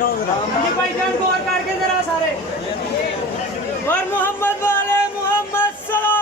भाई जान को और करके जरा सारे और मोहम्मद वाले मोहम्मद सलावत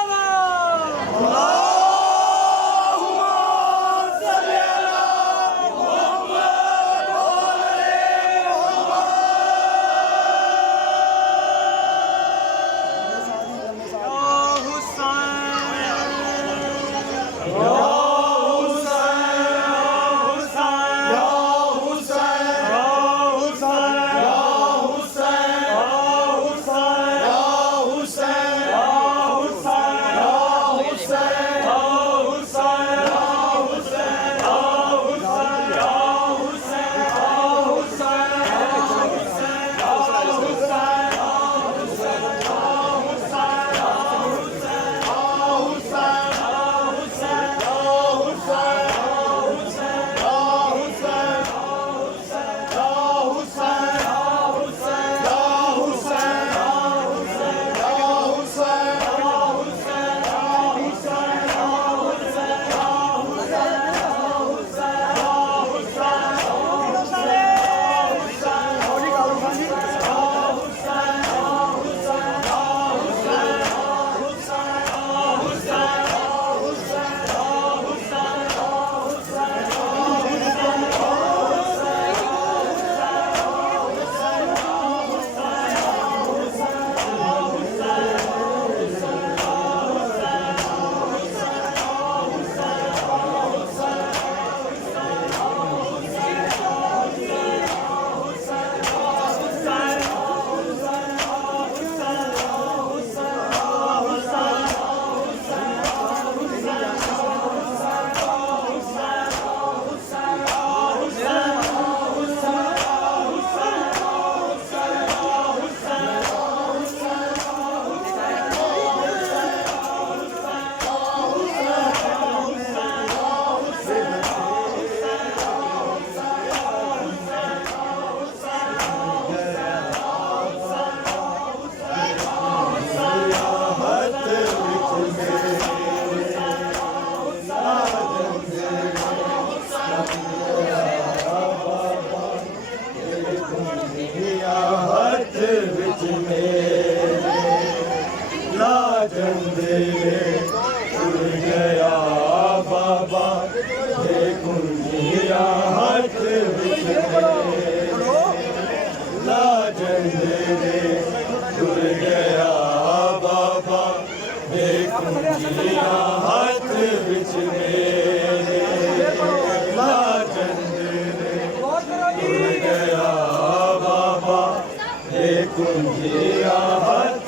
कुंजिया हाथ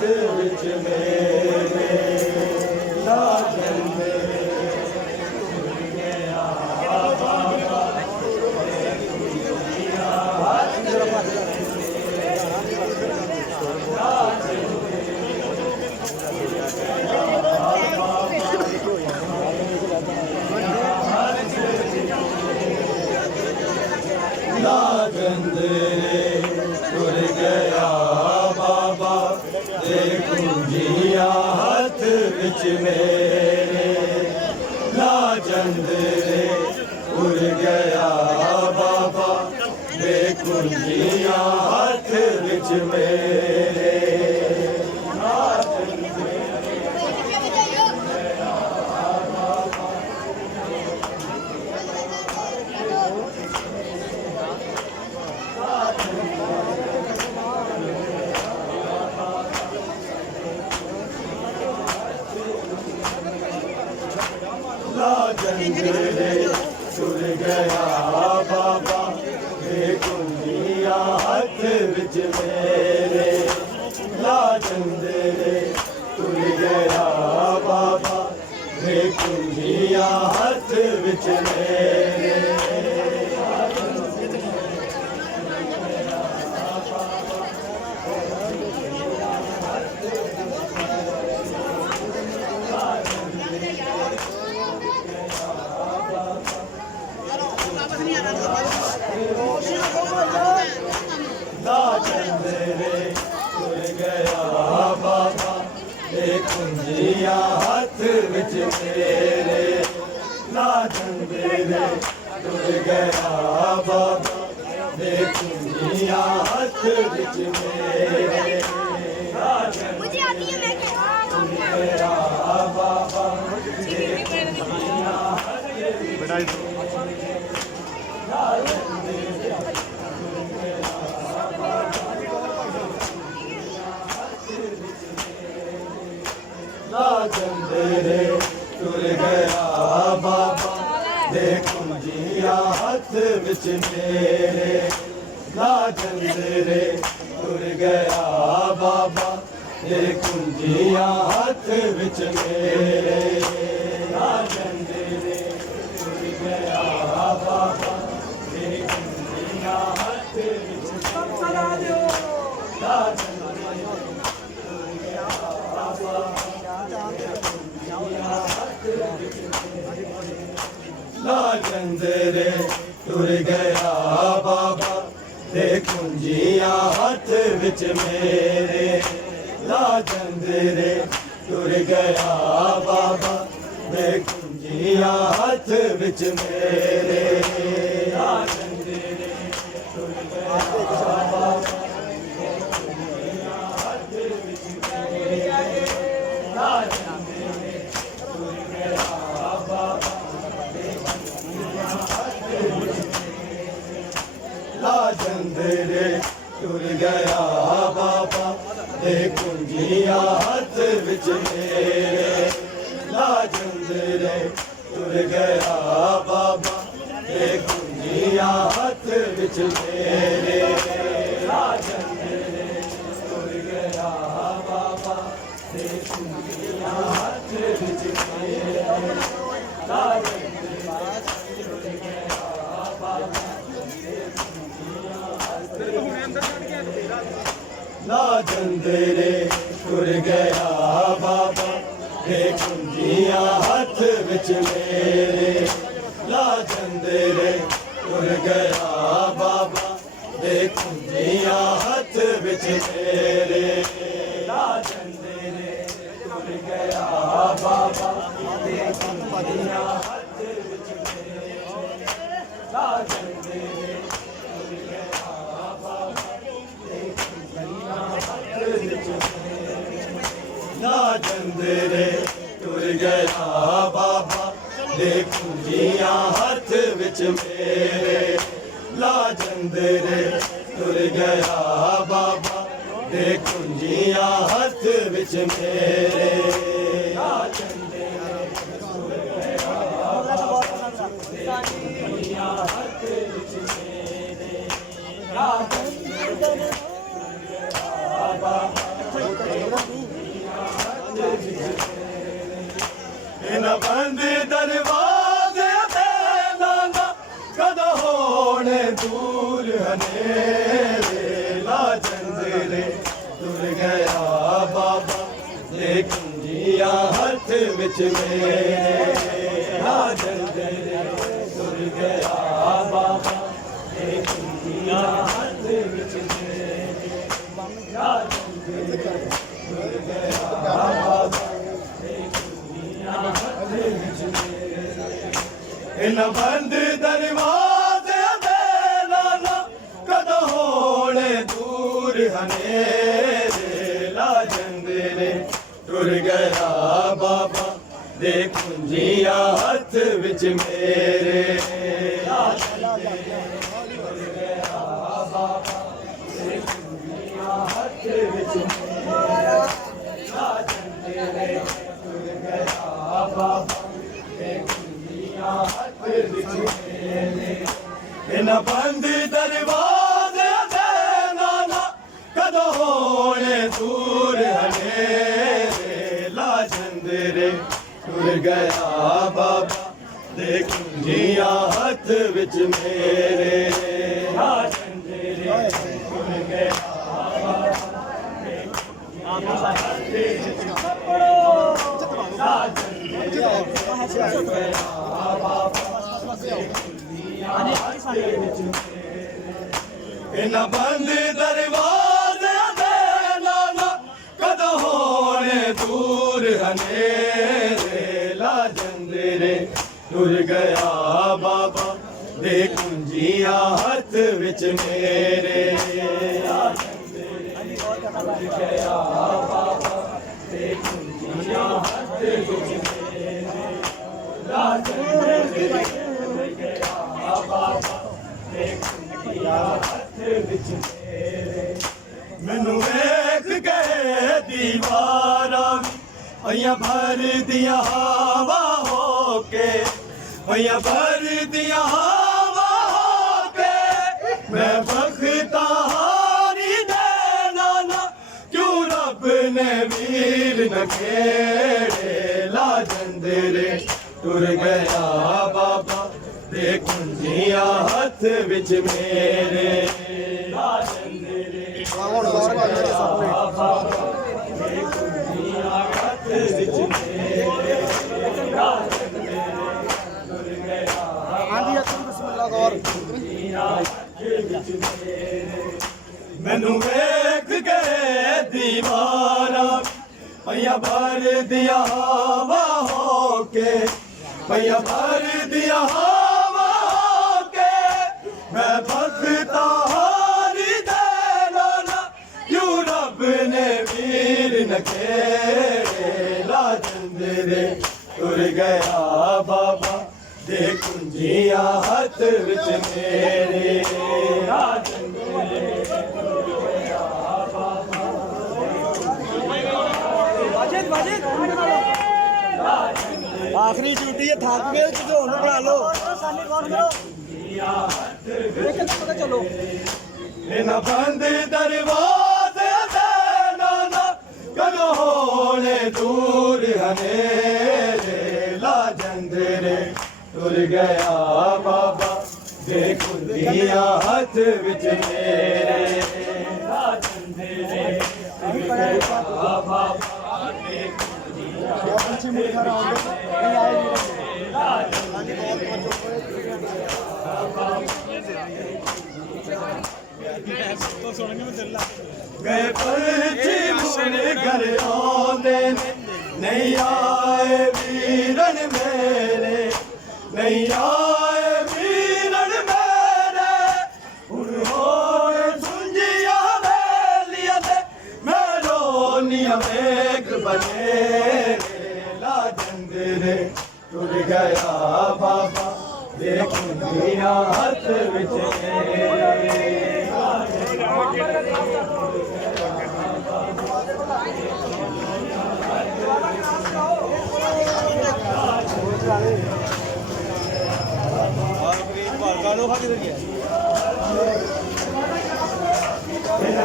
विच मेरे लाजन दे तुर गया बाबा ਦੇ ਕੁੰਜੀਆਂ ਹੱਥ ਵਿੱਚ ਮੇਰੇ मुझे आती है मैं क्या ਮੇਰਾ ਬਾਬਾ ਲਾਜਨ ਤੇਰੇ ਤੁਰ ਗਿਆ ਬਾਬਾ ਦੇ ਕੁੰਜੀਆਂ ਹੱਥ ਵਿੱਚ ਮੇਰੇ ਲਾਜਨ ਤੇਰੇ ਤੁਰ ਗਿਆ ਬਾਬਾ ਦੇ ਕੁੰਜੀਆਂ ਹੱਥ ਵਿੱਚ ਮੇਰੇ ਲਾਜਨ ਤੇਰੇ ਤੁਰ ਗਿਆ ਬਾਬਾ ਦੇ ਕੁੰਜੀਆਂ ਹੱਥ ਵਿੱਚ ਸਦਾ ਦਿਓ ਲਾਜਨ ਲਾਜਨ ਤੇਰੇ ਤੁਰ ਗਿਆ ਬਾਬਾ ਦੇ ਕੁੰਜੀਆਂ ਹੱਥ ਵਿੱਚ ਮੇਰੇ ਲਾਜਨ ਤੇਰੇ ਤੁਰ ਗਿਆ ਬਾਬਾ ਦੇ ਕੁੰਜੀਆਂ ਹੱਥ ਵਿੱਚ ਮੇਰੇ ਲਾਜਨ ਤੇਰੇ ਤੁਰ ਗਿਆ ਬਾਬਾ ਦੇ ਕੁੰਜੀਆਂ ਹੱਥ ਵਿੱਚ ਮੇਰੇ ਲਾਜਨ ਤੇਰੇ ਤੁਰ ਗਿਆ ਬਾਬਾ ਲਾਜਨ ਤੇਰੇ ਤੁਰ ਗਿਆ ਬਾਬਾ ਦੇ ਕੁੰਜੀਆਂ ਹੱਥ ਵਿੱਚ ਮੇਰੇ ਲਾਜਨ ਤੇਰੇ ਤੁਰ ਗਿਆ ਬਾਬਾ ਦੇ ਕੁੰਜੀਆਂ ਹੱਥ ਵਿੱਚ ਮੇਰੇ ਲਾਜਨ ਤੇਰੇ ਤੁਰ ਗਿਆ ਬਾਬਾ ਦੇ ਕੁੰਜੀਆਂ ਹੱਥ ਵਿੱਚ ਮੇਰੇ ਲਾਜਨ ਲਾਜਨ ਤੇਰੇ ਤੁਰ ਗਿਆ ਬਾਬਾ ਦੇ ਕੁੰਜੀਆਂ ਹੱਥ ਵਿੱਚ ਮੇਰੇ ਲਾਜਨ ਤੇਰੇ ਤੁਰ ਗਿਆ ਬਾਬਾ ਦੇ ਕੁੰਜੀਆਂ ਹੱਥ ਵਿੱਚ ਮੇਰੇ ਲਾਜਨ ਤੇਰੇ ਤੁਰ ਗਿਆ ਬਾਬਾ ਦੇ ਕੁੰਜੀਆਂ ਹੱਥ ਵਿੱਚ ਮੇਰੇ ਲਾਜਨ ਤੇਰੇ ਤੁਰ ਗਿਆ ਬਾਬਾ ਦੇ ਕੁੰਜੀਆਂ ਹੱਥ ਵਿੱਚ ਮੇਰੇ ਲਾਜਨ ਤੇਰੇ ਤੁਰ ਗਿਆ ਬਾਬਾ ਦੇ ਕੁੰਜੀਆਂ ਹੱਥ ਵਿੱਚ ਮੇਰੇ ਲਾਜਨ ਤੇਰੇ ਤੁਰ ਗਿਆ ਬਾਬਾ ਦੇ ਕੁੰਜੀਆਂ ਹੱਥ ਵਿੱਚ ਮੇਰੇ ਲਾਜਨ ਤੇਰੇ ਤੁਰ ਗਿਆ ਬਾਬਾ ਦੇ ਕੁੰਜੀਆਂ ਹੱਥ ਵਿੱਚ ਮੇਰੇ ਲਾਜਨ ਤੇਰੇ ਤੁਰ ਗਿਆ ਬਾਬਾ ਇਹਨਾਂ ਬੰਦ ਦਰਵਾਜ਼ਿਆਂ ਤੇ ਲਾਂਘਾ ਕਦੋਂ ਹੋਣੇ ਦੂਰ ਹਨੇਰੇ ਲਾਜਨ ਤੇਰੇ ਤੁਰ ਗਿਆ ਬਾਬਾ ਦੇ ਕੁੰਜੀਆਂ ਹੱਥ ਵਿੱਚ ਮੇਰੇ ਲਾਜਨ ਤੇਰੇ ਤੁਰ ਗਿਆ ਬਾਬਾ ਦੇ ਕੁੰਜੀਆਂ ਹੱਥ ਵਿੱਚ ਮੇਰੇ ਲਾਜਨ ਤੇਰੇ ਤੁਰ ਗਿਆ ਬਾਬਾ ਇਹਨਾਂ ਬੰਦ ਦਰਵਾਜ਼ਿਆਂ ਦੇ ਲਾਲਾ ਕਦੋਂ ਹੋਣੇ ਦੂਰ ਹਨੇਰੇ ਲਾਜਨ ਤੇਰੇ ਤੁਰ ਗਿਆ ਬਾਬਾ ਦੇ ਕੁੰਜੀਆਂ ਹੱਥ ਵਿੱਚ ਮੇਰੇ ਲਾਜਨ ਤੇਰੇ ਤੁਰ ਗਿਆ ਬਾਬਾ ਦੇ ਕੁੰਜੀਆਂ ਹੱਥ ਵਿੱਚ ਮੇਰੇ ਲਾਜਨ ਤੇਰੇ ਤੁਰ ਗਿਆ ਬਾਬਾ ਦੇ ਕੁੰਜੀਆਂ ਹੱਥ ਵਿੱਚ ਮੇਰੇ ਇਹਨਾਂ ਬੰਦ ਦਰਵਾਜ਼ਿਆਂ ਦੇ ਲਾਲਾ ਕਦੋਂ ਹੋਣੇ ਦੂਰ ਹਨੇਰੇ ਲਾਜਨ ਤੇਰੇ ਤੁਰ ਗਿਆ ਬਾਬਾ ਦੇ ਕੁੰਜੀਆਂ ਹੱਥ ਵਿੱਚ ਮੇਰੇ ਲਾਜਨ ਤੇਰੇ ਤੁਰ ਗਿਆ ਬਾਬਾ ਦੇ ਕੁੰਜੀਆਂ ਹੱਥ ਵਿੱਚ ਲਾਜਨ ਤੇਰੇ ਤੁਰ ਗਿਆ ਬਾਬਾ ਦੇ ਕੁੰਜੀਆਂ ਹੱਥ ਵਿੱਚ ਇਹਨਾਂ ਬੰਦ ਦਰਵਾਜ਼ਿਆਂ ਦੇ ਲਾਲਾ ਕਦੋਂ ਹੋਣੇ ਦੂਰ ਹਨੇਰੇ ਲਾਜਨ ਤੇਰੇ ਤੁਰ ਗਿਆ ਬਾਬਾ ਦੇ ਕੁੰਜੀ ਕੁੰਜੀਆਂ ਹੱਥ ਵਿੱਚ ਮੇਰੇ ਮੈਨੂੰ ਵੇਖ ਕੇ ਦੀਵਾਰਾਂ ਪਈਆਂ ਭਰ ਦੀਆਂ ਹਵਾ ਹੋ ਕੇ ਪਈਆਂ ਭਰ ਦੀਆਂ ਹਵਾ ਹੋ ਕੇ ਮੈਂ ਬਖਤਾ ਹਾਰੀ ਦੇ ਨਾਨਾ ਕਿਉਂ ਰੱਬ ਨੇ ਵੀਰ न ਖੇੜੇ ਲਾ ਜੰਦਰੇ ਟੁਰ ਗਿਆ ਬਾਬਾ ਦੇ ਕੁੰਜੀਆਂ ਹੱਥ ਵਿੱਚ ਮੇਰੇ ਲਾ ਜੰਦਰੇ ਮੈਨੂੰ ਵੇਖ ਕੇ ਦੀਵਾਰਾਂ ਪਈਆਂ ਭਰ ਦੀਆਂ ਹਵਾ ਹੋ ਕੇ ਪਈਆਂ ਭਰ ਦੀਆਂ ਹਵਾ ਹੋ ਕੇ ਮੈਂ ਬਖਤਾ ਹਾਰੀ ਦੇ ਨਾਨਾ ਕਿਉਂ ਰੱਬ ਨੇ ਵੀਰ न ਖੇੜੇ ਲਾ ਜੰਦਰੇ ਟੁਰ ਗਿਆ ਬਾਬਾ ਦੇ ਕੁੰਜੀਆਂ ਹੱਥ ਵਿੱਚ ਮੇਰੇ ਲਾ ਜੰਦਰੇ ਆਖਰੀ ਡਿਊਟੀ ਹੈ ਥੱਕ ਗਏ ਕਿਤੇ ਹੋਰ ਬਣਾ ਲਓ ਚਲੋ ਇਹਨਾਂ ਬੰਦ ਦਰਵਾਜ਼ੇ ਦੇ ਨਾਨਾ ਕਦੋਂ ਹੋਣੇ ਦੂਰ ਹਨੇਰੇ ਲਾ ਜੰਦਰੇ ਟੁਰ ਗਿਆ ਬਾਬਾ ਦੇ ਕੁੰਜੀਆਂ ਹੱਥ ਵਿੱਚ ਮੇਰੇ ਲਾ ਜੰਦਰੇ ਟੁਰ ਗਿਆ ਬਾਬਾ ਦੇ ਕੁੰਜੀਆਂ ਹੱਥ ਵਿੱਚ ਗਏ ਪਰਚੀ ਮੁੜ ਘਰ ਆਉਂਦੇ ਨੇ ਨਹੀਂ ਆਏ ਵੀਰਨ ਮੇਰੇ ਨਹੀਂ ਆਏ ਵੀਰਨ ਮੇਰੇ ਹੁਣ ਹੋਏ ਸੁੰਜੀਆਂ ਵੇਲੀਆਂ ਤੇ ਮੈਂ ਰੋਨੀਆਂ ਵੇਖ ਬਨੇ ਲਾ ਜੰਦਰੇ ਟੁਰ ਗਿਆ ਬਾਬਾ ਦੇ ਕੁੰਜੀਆਂ ਹੱਥ ਵਿੱਚ ਮੇਰੇ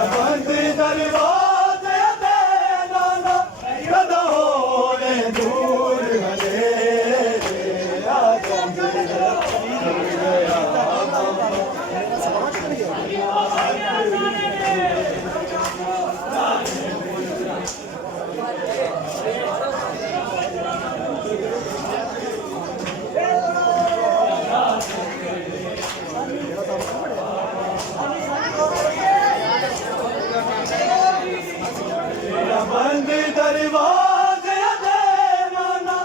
ਬੰਦ ਦਰਵਾਜ਼ੇ ਦੇ ਨਾਨਾ ਕਦੋਂ ਹੋਣੇ ਦੂਰ ਹਨੇਰੇ ਆ ਜੰਦਰੇ ਟੁਰ ਗਿਆ ਬੰਦ ਦਰਵਾਜ਼ੇ ਦੇ ਨਾਨਾ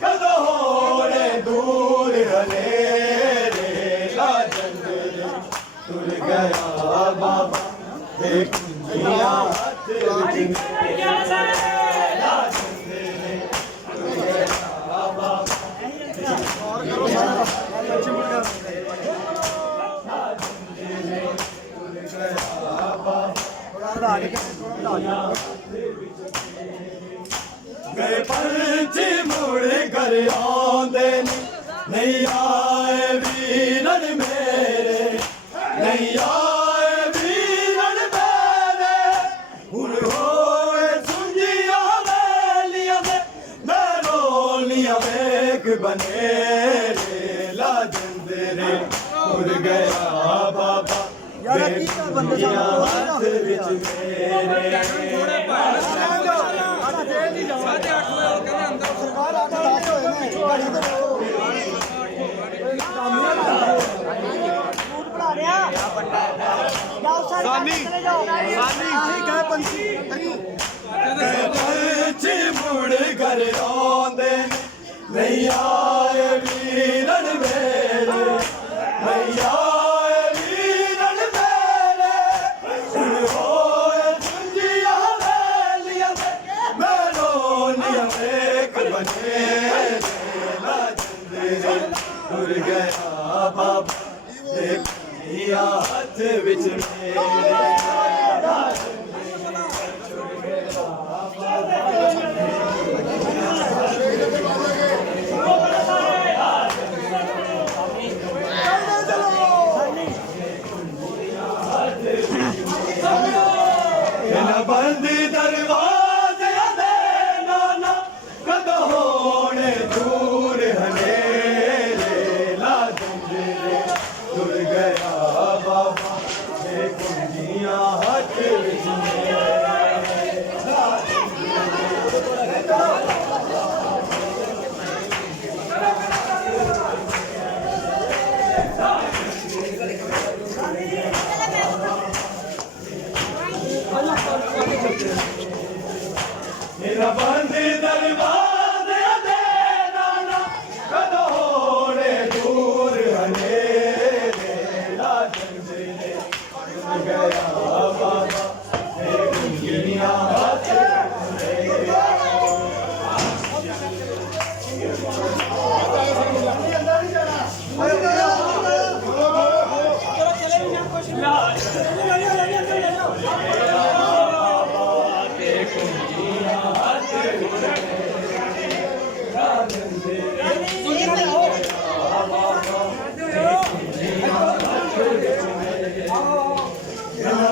ਕਦੋਂ ਹੋਣੇ ਦੂਰ ਹਨੇਰੇ ਲਾ ਜੰਦਰੇ ਟੁਰ ਗਿਆ ਬਾਬਾ ਦੇ ਕੁੰਜੀਆਂ ਹੱਥ ਵਿੱਚ ਲਾ ਜੰਦਰੇ ਟੁਰ ਗਿਆ ਬਾਬਾ ਗਏ ਪਰਚੀ ਮੁੜ ਘਰ ਆਉਂਦੇ ਨੇ ਨਹੀਂ ਆਏ ਵੀਰਨ ਮੇਰੇ ਨਹੀਂ ਆਏ ਵੀਰਨ ਮੇਰੇ ਹੁਣ ਹੋਏ ਸੁੰਜੀਆਂ ਵੇਲੀਆਂ ਤੇ ਮੈਂ ਰੋਲੀਆਂ ਵੇਖ ਬਨੇਰੇ ਲਾ ਜੰਦਰੇ ਟੁਰ ਗਿਆ ਬਾਬਾ ਯਾਰ ਕੀ ਬੰਦੇ ਹੱਥ ਵਿੱਚ ਮੇਰੇ ਪੰਛੀ ਮੁੜ ਘਰ ਆਉਂਦੇ ਨਹੀਂ ਆਏ ਵੀਰਨ ਮੇਰੇ ਨਹੀਂ ਆਏ ਚੁੰਨੀਆਂ ਹੱਥ ਵਿੱਚ ਮੇਰੇ ਇਹਨਾਂ ਬੰਦ ਦਰਵਾਜ਼ਿਆਂ ਦੇ ਨਾਨਾ ਕਦੋਂ ਹੋਣੇ ਦੂਰ ਹਨੇਰੇ ਲਾ ਜੰਜਰੇ ਤੁਰ ਗਿਆ ਬਾਬਾ ਇਹ ਕੁੰਡੀਆਂ ਹੱਥ ਵਿੱਚ ਮੇਰੇ ਮੇਰਾ ਬੰਦ ਦਰਵਾਜ਼ਿਆਂ ਦੇ ਨਾਨਾ ਕਦੋਂ ਹੋਣੇ ਦੂਰ ਹਨੇਰੇ ਲਾ ਜੰਜਰੇ ਤੁਰ ਗਿਆ ਬਾਬਾ ਇਹ ਕੁੰਡੀਆਂ ਹੱਥ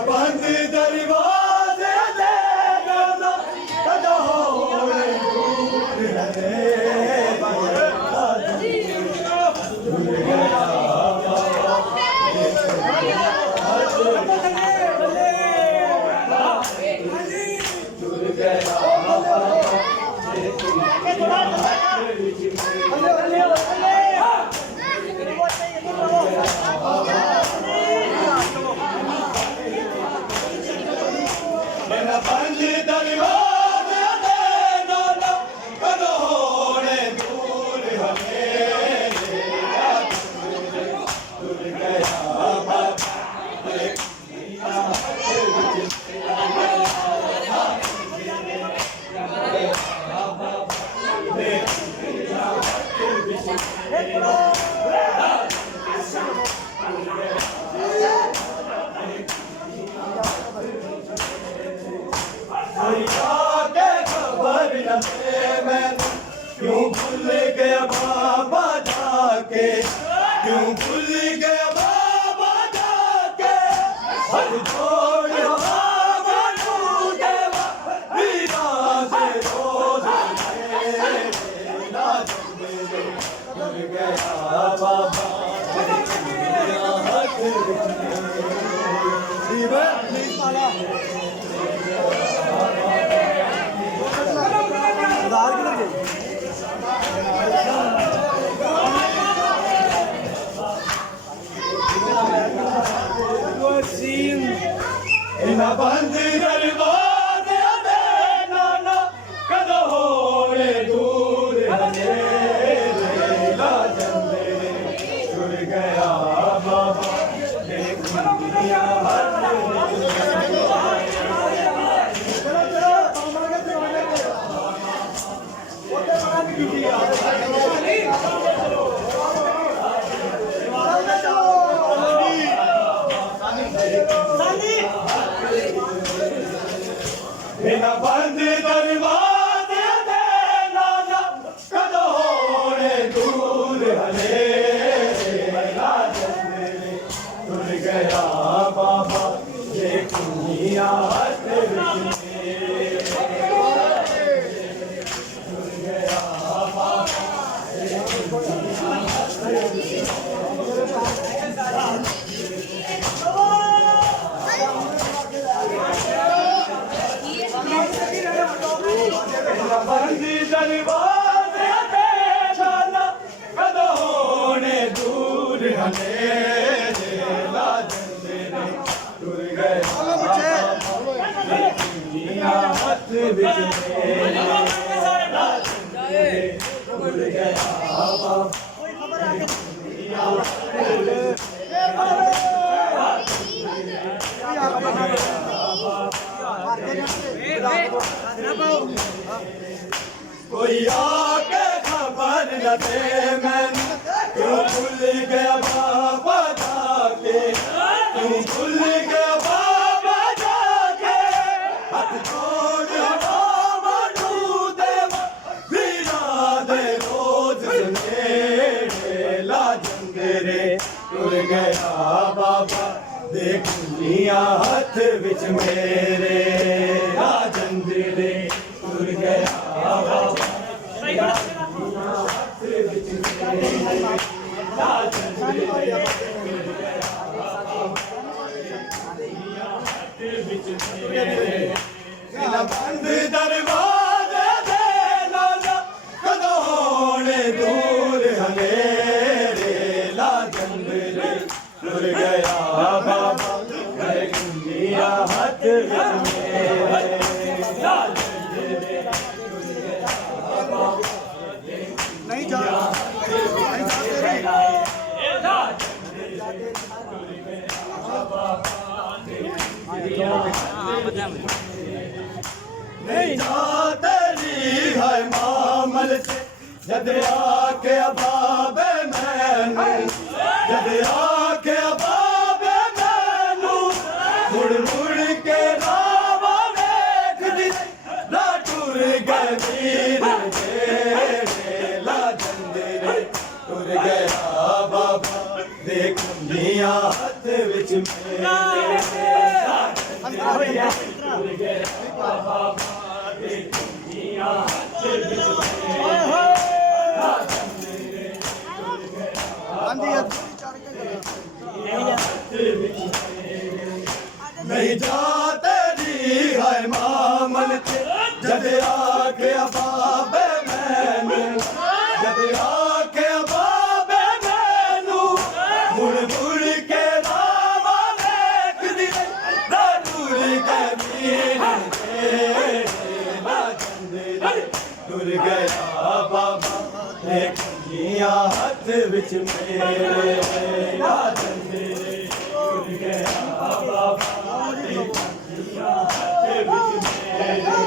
ਬੰਦ ਦਰਵਾਜ਼ਿਆਂ ਦੇ ਨਾਨਾ ਕਦੋਂ ਹੋਣੇ ਦੂਰ ਹਨੇਰੇ ਤੁਰ ਗਿਆ ਮੇਰਾ ਬੰਦ ਦਰਵਾਜ਼ਿਆਂ ਦੇ ਨਾਨਾ ਕਦੋਂ ਹੋਣੇ ਦੂਰ ਹਨੇਰੇ ਤੁਰ ਗਿਆ ਬਾਬਾ ਕੋਈ ਆ ਕੇ ਖਬਰ ਨਾ ਦੇ ਮੈਨੂੰ ਕਿਉਂ ਭੁੱਲ ਗਿਆ ਬਾਬਾ ਜਾ ਕੇ ਕਿਉਂ ਭੁੱਲ ਗਿਆ ਬਾਬਾ ਜਾ ਕੇ ਹੱਥ ਜੋੜਿਆ ਬਾਬਾ ਨੂੰ ਦੇਵਾ ਵੀਰਾਂ ਦੇ ਰੋਜ਼ ਮੇਰੇ ਨਾ ਜੰਮੇ ਤੁਰ ਗਿਆ ਬਾਬਾ ਹੱਥ ਵਿੱਚ ਜੀਵੇ ਨਹੀਂ ਪਾਲਾ ਇਹਨਾਂ ਬੰਦ ਦਰਵਾਜ਼ਿਆਂ ਦੇ ਨਾਨਾ ਕਦੋਂ ਹੋਣੇ ਦੂਰ ਹਨੇਰੇ ਲਾ ਜੰਜਰੇ ਤੁਰ ਗਿਆ ਬਾਬਾ ਇਹ ਕੁੰਡੀਆਂ ਹੱਥ ਇਹਨਾਂ ਬੰਦ ਦਰਵਾਜ਼ਿਆਂ ਦੇ ਨਾਨਾ ਕਦੋਂ ਹੋਣੇ ਦੂਰ ਹਨੇਰੇ ਲਾ ਜੰਜਰੇ ਤੁਰ ਗਿਆ ਬਾਬਾ ਇਹ ਕੁੰਡੀਆਂ ਹੱਥ ਵਿੱਚ ਮੇਰੇ ਤੁਰ ਗਿਆ ਬਾਬਾ ਇਹ ਕੁੰਡੀਆਂ ਹੱਥ ਵਿੱਚ ਬੰਦ ਦਰਵਾਜ਼ਿਆਂ ਦੇ ਨਾਨਾ ਕਦੋਂ ਹੋਣੇ ਦੂਰ ਹਨੇਰੇ ਲਾ ਜੰਜਰੇ ਤੁਰ ਗਿਆ ਬਾਬਾ ਕੁੰਡੀਆਂ ਹੱਥ ਵਿੱਚ ਮੇਰੇ ਤੁਰ ਗਿਆ ਬਾਬਾ कोई आके खबर न दे मैंने क्यों भूल गया बाबा जाके ਮੈਨੂੰ ਭੁੱਲ ਗਿਆ ਬਾਬਾ ਜਾ ਕੇ ਹੱਥ ਜੋੜ ਬਾਬਾ ਨੂੰ ਦੇਵਾ ਵੀਰਾਂ ਦੇ ਰੋਜ਼ ਸੁਨੇੜੇ ਲਾ ਜੰਦਰੇ ਟੁਰ ਗਿਆ ਬਾਬਾ ਦੇਖ ਲੀਆਂ ਹੱਥ ਵਿੱਚ ਮੇਰੇ ਲਾ ਜੰਦਰੇ ਟੁਰ ਗਿਆ ਬਾਬਾ ਬੰਦ ਦਰਵਾਜ਼ੇ ਦੇ ਨਾਲ ਕਦੋਂ ਹੋਣੇ ਦੂਰ ਹਨੇਰੇ ਲਾ ਜੰਦਰੇ ਟੁਰ ਗਿਆ ਬਾਬਾ ਮੇਰੇ ਗੁੰਗੀਆਂ ਹੱਥ ਵਿੱਚ ਮੇਰੇ ਲਾ ਜੰਦਰੇ ਨਹੀਂ ਜਾ नहीं तेरी है मामल से जद आके बाबे मैनू जद आके बाबे मैनू मुड़ मुड़ के रावा देख दी ला टुर गए वीर मेरे ला जंदरे टुर गया बाबा देख लिया हाथ विच मेरे नहीं जाते जी है मामल से जद आके बाबे मैनू जद आके बाबे मैनू मुड़ मुड़ के रावा देख दी दूर के वीर ला जंदरे टुर गया बाबा देख लिया हाथ विच मेरे ला जंदरे टुर गया बाबा देख लिया हाथ विच मेरे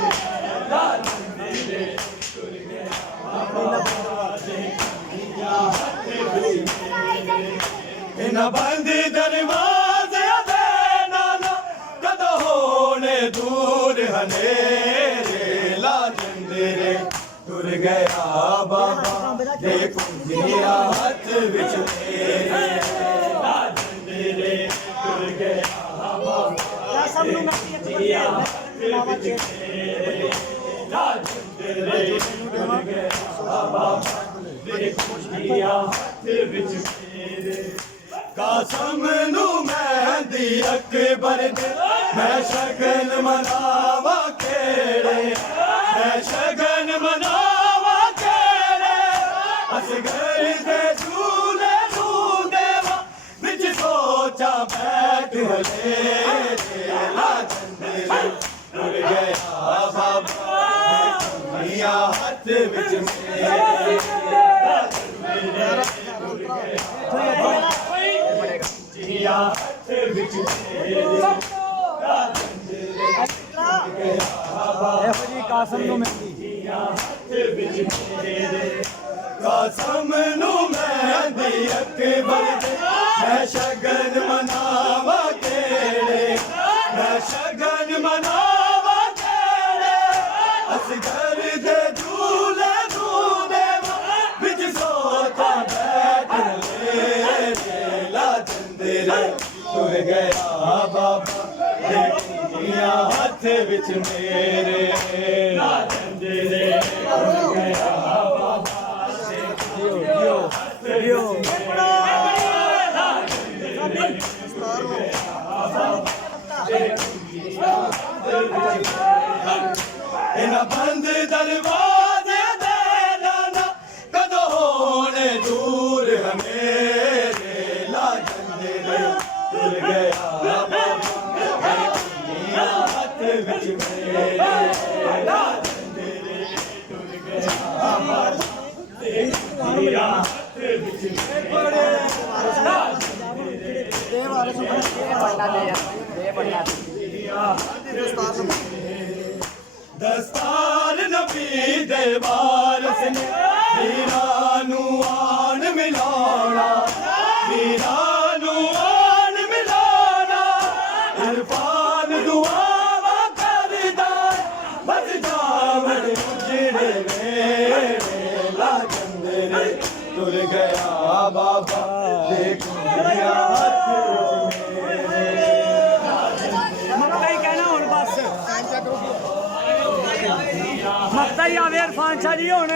ला जंदरे टुर गया बाबा देख लिया हाथ विच मेरे इन बंद दरवाजे दे नाना कदों होने दूर हनेरे ला जंदरे टुर गया बाबा देख लिया हाथ विच मेरे ला जंदरे टुर गया बाबा देख लिया हाथ विच मेरे ला जंदरे टुर गया बाबा देख लिया हाथ विच मेरे कासम नू मेहंदी अकबर दे मैं शगन मनावा केड़े मैं शगन मनावा केड़े असगर दे झूले नू देवा विच सोचा बैठ हले ला जंदरे टुर गया बाबा दुनिया हाथ विच मेरे ला जंदरे टुर गया जिया हाथ विच मेरे ला जंदरे ਇਹੋ ਜੀ ਕਾਸਮ ਨੂੰ ਮਿਲਦੀ जिया हाथ विच मेरे कासम नू मेहंदी अकबर दे मैं शगन मनावा केड़े मैं शगन मनावा केड़े असगर दे झूले नू देवा विच सोता बैठ ले ला जंदरे टुर गया बाबा देख लिया हाथ विच मेरे ला जंदरे टुर गया बाबा देख लिया हाथ विच मेरे ला जंदरे टुर गया बाबा देख लिया हाथ विच मेरे इन बंद दरवाजे दे नाना कदों होने दूर हमेरे ला जंदरे टुर गया बाबा देख लिया हाथ विच मेरे ला जंदरे टुर गया बाबा देख लिया हाथ विच मेरे ला जंदरे दस्तार नबी दे वारस ने वीरां नू आन मिलाना वीरां नू आन मिलाना ਭਾਈ ਆਵੇ ਇਰਫਾਨ ਸ਼ਾਹ ਜੀ ਹੁਣ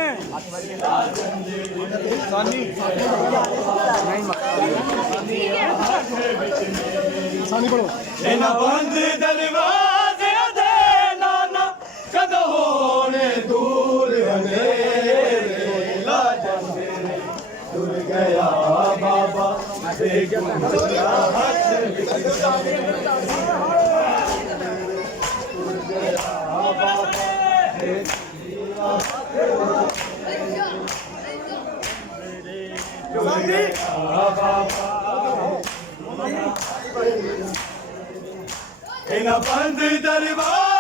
ਇਹਨਾਂ ਬੰਦ ਦਰਵਾਜ਼ਿਆਂ ਦੇ ਨਾਨਾ ਕਦੋਂ ਹੋਣੇ ਦੂਰ ਹਨੇਰੇ ਲਾ ਜਾਂਦੇ ਨੇ ਤੁਰ ਗਿਆ ਬਾਬਾ ਤੇ ਗੁੰਡਾ ਹੱਥ ਵਿੱਚ ਇਹਨਾਂ ਬੰਦ ਦਰਵਾਜ਼ੇ